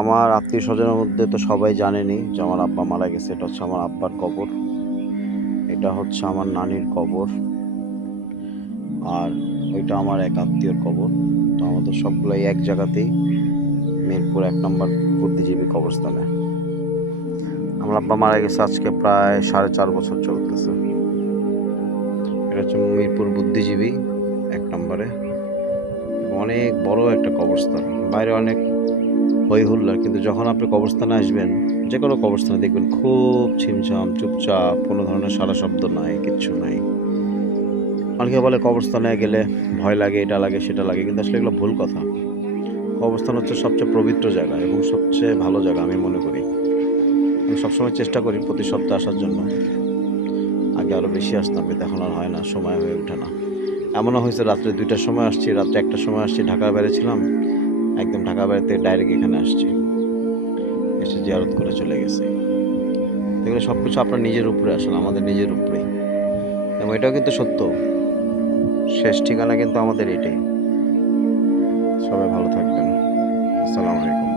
আমার আত্মীয় স্বজনের মধ্যে তো সবাই জানেনই যে আমার আব্বা মারা গেছে। এটা হচ্ছে আমার আব্বার কবর, এটা হচ্ছে আমার নানির কবর, আর ওইটা আমার এক আত্মীয়র কবর। তো আমাদের সবগুলাই এক জায়গাতেই, মিরপুর ১ নম্বর বুদ্ধিজীবী কবরস্থানে। আমার আব্বা মারা গেছে আজকে প্রায় ৪.৫ বছর চলতেছে। এটা হচ্ছে মিরপুর বুদ্ধিজীবী ১ নম্বরে, অনেক বড় একটা কবরস্থান। বাইরে অনেক হই হুল্লার, কিন্তু যখন আপনি কবরস্থানে আসবেন, যে কোনো কবরস্থানে দেখবেন খুব ছিমছাম, চুপচাপ, কোনো ধরনের সারা শব্দ নাই, কিচ্ছু নাই। অনেকে বলে কবরস্থানে গেলে ভয় লাগে, এটা লাগে সেটা লাগে, কিন্তু আসলে এগুলো ভুল কথা। কবরস্থান হচ্ছে সবচেয়ে পবিত্র জায়গা এবং সবচেয়ে ভালো জায়গা আমি মনে করি। আমি সবসময় চেষ্টা করি প্রতি সপ্তাহে আসার জন্য। আগে আরও বেশি আসতাম, কিন্তু এখন আর হয় না, সময় হয়ে ওঠে না। এমনও হয়েছে রাত্রে ২টার সময় আসছি, রাত্রে ১টার সময় আসছি, ঢাকার বাইরে ছিলাম, একদম ঢাকার বাইরে থেকে ডাইরেক্ট এখানে আসছি, এসে জিয়ারত করে চলে গেছি। এগুলো সব কিছু আপনার নিজের উপরে, আসলে আমাদের নিজের উপরেই। এবং এটাও কিন্তু সত্য, শেষ ঠিকানা কিন্তু আমাদের এটাই। সবাই ভালো থাকবেন। আসসালামু আলাইকুম।